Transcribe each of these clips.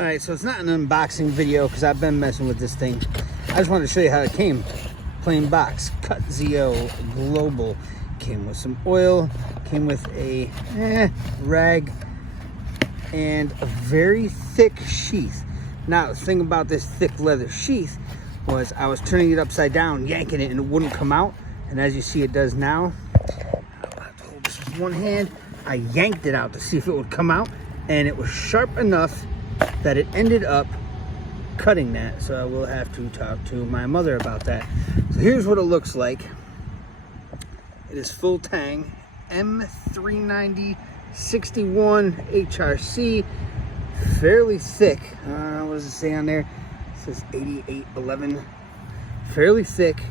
Alright, so it's not an unboxing video because I've been messing with this thing. I just wanted to show you how it came. Plain box, Cutzio Global. Came with some oil, came with a rag, and a very thick sheath. Now, the thing about this thick leather sheath was I was turning it upside down, yanking it, and it wouldn't come out. And as you see it does now, I'll have to hold this with one hand. I yanked it out to see if it would come out, and it was sharp enough that it ended up cutting that. So I will have to talk to my mother about that. So here's what it looks like. It is full tang, M390 61 HRC, fairly thick. What does it say on there? It says 8811. Fairly thick,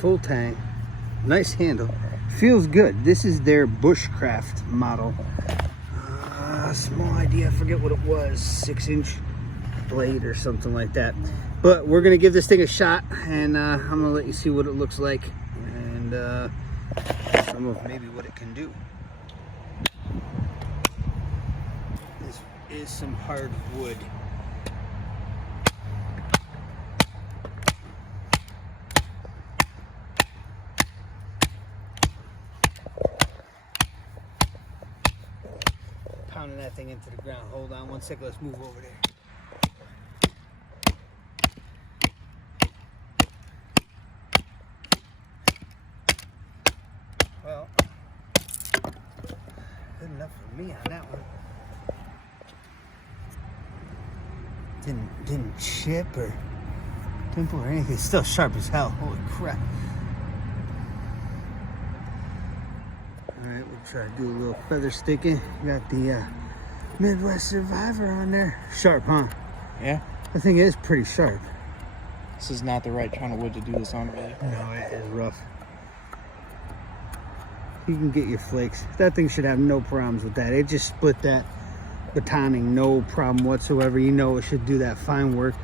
full tang, nice handle, feels good. This is their bushcraft model. Small idea, I forget what it was, 6-inch blade or something like that. But we're gonna give this thing a shot, and I'm gonna let you see what it looks like, and some of maybe what it can do. This is some hard wood. Pounding that thing into the ground. Hold on one second, let's move over there. Well, good enough for me on that one. Didn't chip or dimple or anything. It's still sharp as hell. Holy crap. Alright, we'll try to do a little feather sticking. Got the Midwest Survivor on there. Sharp, huh? Yeah. The thing is pretty sharp. This is not the right kind of wood to do this on, really. No, it is rough. You can get your flakes. That thing should have no problems with that. It just split that batoning, no problem whatsoever. You know it should do that fine work.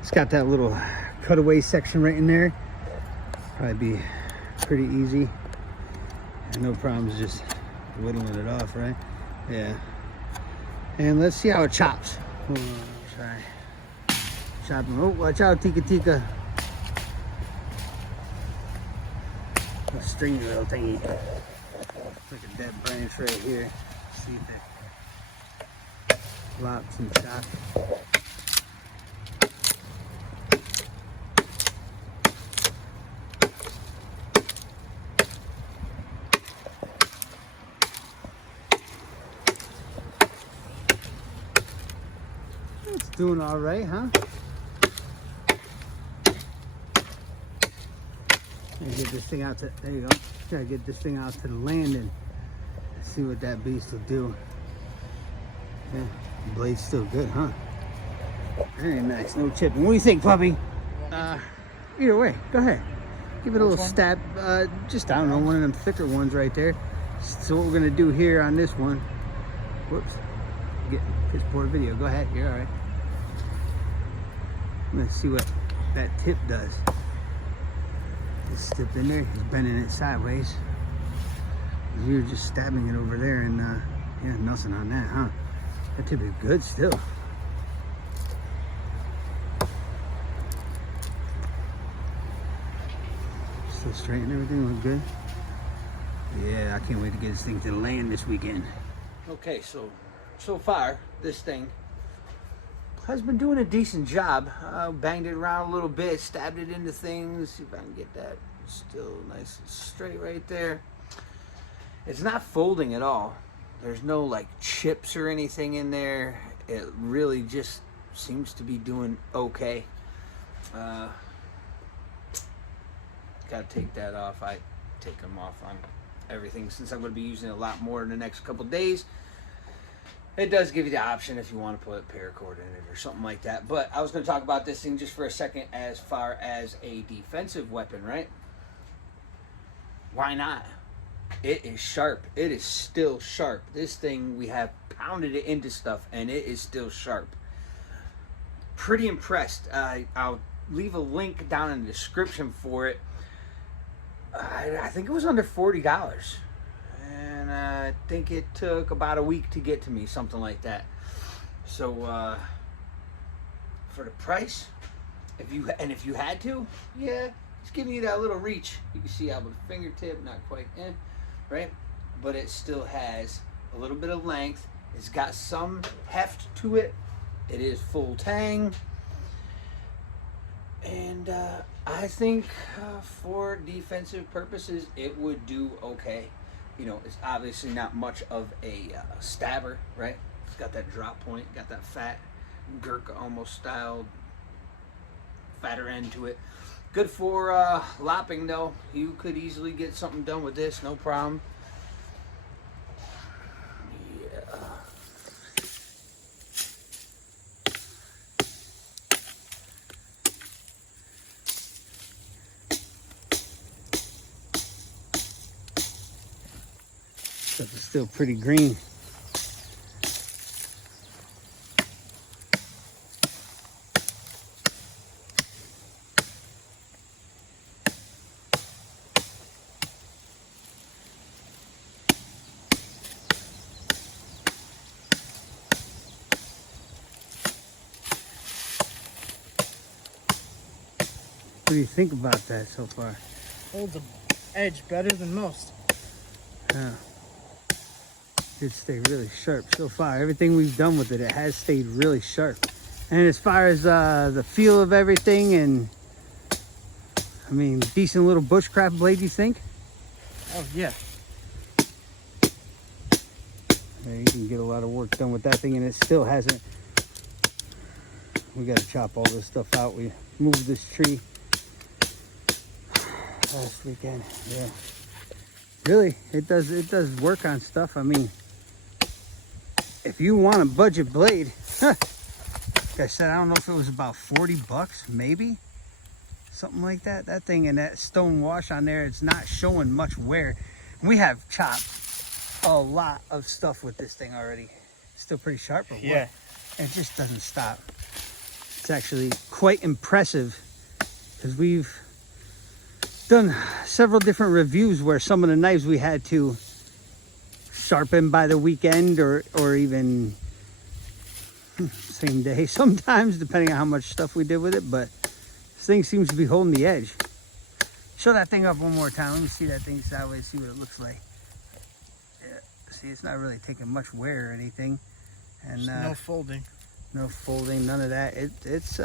It's got that little cutaway section right in there. Probably be pretty easy. And no problems just whittling it off, right? Yeah. And let's see how it chops. We'll try chopping. Oh, watch out, Tika Tika. A stringy little thingy. Look at that branch right here. See if it flops and chops. It's doing all right, huh? Get this thing out to, there you go. Try to get this thing out to the landing. See what that beast will do. Yeah, the blade's still good, huh? Very nice, no chipping. What do you think, puppy? Either way, go ahead. Give it a little stab. Just, I don't know, one of them thicker ones right there. So what we're gonna do here on this one, whoops, get piss poor video. Go ahead, you're all right. Let's see what that tip does. It's tipped in there, he's bending it sideways. You're just stabbing it over there, and yeah, nothing on that, huh? That tip is good still. Still straight and everything, look good. Yeah, I can't wait to get this thing to land this weekend. Okay, so far, this thing has been doing a decent job. Banged it around a little bit, stabbed it into things. See if I can get that still nice and straight right there. It's not folding at all. There's no like chips or anything in there. It really just seems to be doing okay. Gotta take that off. I take them off on everything since I'm going to be using it a lot more in the next couple days. It does give you the option if you want to put paracord in it or something like that. But I was going to talk about this thing just for a second as far as a defensive weapon, right? Why not? It is sharp. It is still sharp. This thing, we have pounded it into stuff, and it is still sharp. Pretty impressed. I'll leave a link down in the description for it. I think it was under $40. And I think it took about a week to get to me, something like that. So for the price, if you had to, yeah, it's giving you that little reach. You can see out with the fingertip, not quite right? But it still has a little bit of length. It's got some heft to it. It is full tang. And I think for defensive purposes, it would do okay. You know, it's obviously not much of a stabber, right? It's got that drop point, got that fat Gurkha almost style, fatter end to it. Good for lopping though. You could easily get something done with this, no problem. Yeah. Stuff is still pretty green. What do you think about that so far? Holds the edge better than most. Yeah. It stayed really sharp so far. Everything we've done with it, it has stayed really sharp. And as far as the feel of everything, and I mean, decent little bushcraft blade, you think? Oh yeah. Yeah, you can get a lot of work done with that thing, and it still hasn't. We got to chop all this stuff out. We moved this tree last weekend. Yeah. Really, it does work on stuff. I mean, if you want a budget blade, like I said, I don't know if it was about 40 bucks, maybe something like that. That thing and that stone wash on there, it's not showing much wear. We have chopped a lot of stuff with this thing already. Still pretty sharp, but yeah, it just doesn't stop. It's actually quite impressive because we've done several different reviews where some of the knives we had to sharpen by the weekend or even same day sometimes, depending on how much stuff we did with it. But this thing seems to be holding the edge. Show that thing up one more time. Let me see that thing sideways, see what it looks like. Yeah, see, it's not really taking much wear or anything. And no folding. No folding, none of that. It's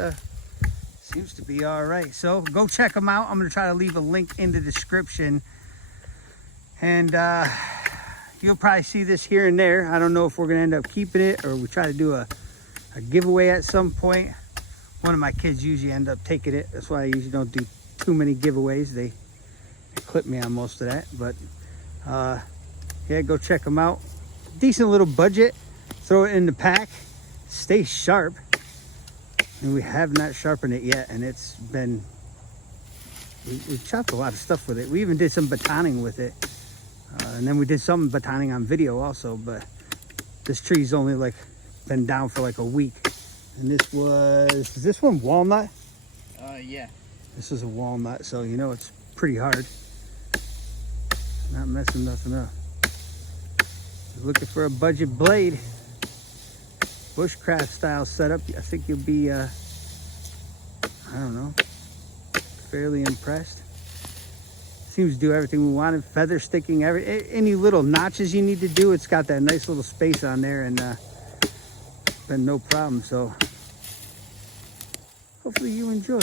seems to be all right. So go check them out. I'm going to try to leave a link in the description. And you'll probably see this here and there. I don't know if we're going to end up keeping it or we try to do a giveaway at some point. One of my kids usually end up taking it. That's why I usually don't do too many giveaways. They clip me on most of that. But yeah, go check them out. Decent little budget. Throw it in the pack. Stay sharp. And we have not sharpened it yet, and it's been, we chopped a lot of stuff with it. We even did some batoning with it. And then we did some batoning on video also, but this tree's only like been down for like a week. And this was, is this one walnut? Yeah. This is a walnut, so you know it's pretty hard. Not messing nothing up. Looking for a budget blade. Bushcraft style setup. I think you'll be, I don't know, fairly impressed. Seems to do everything we wanted. Feather sticking, any little notches you need to do, it's got that nice little space on there, and been no problem. So hopefully you enjoy.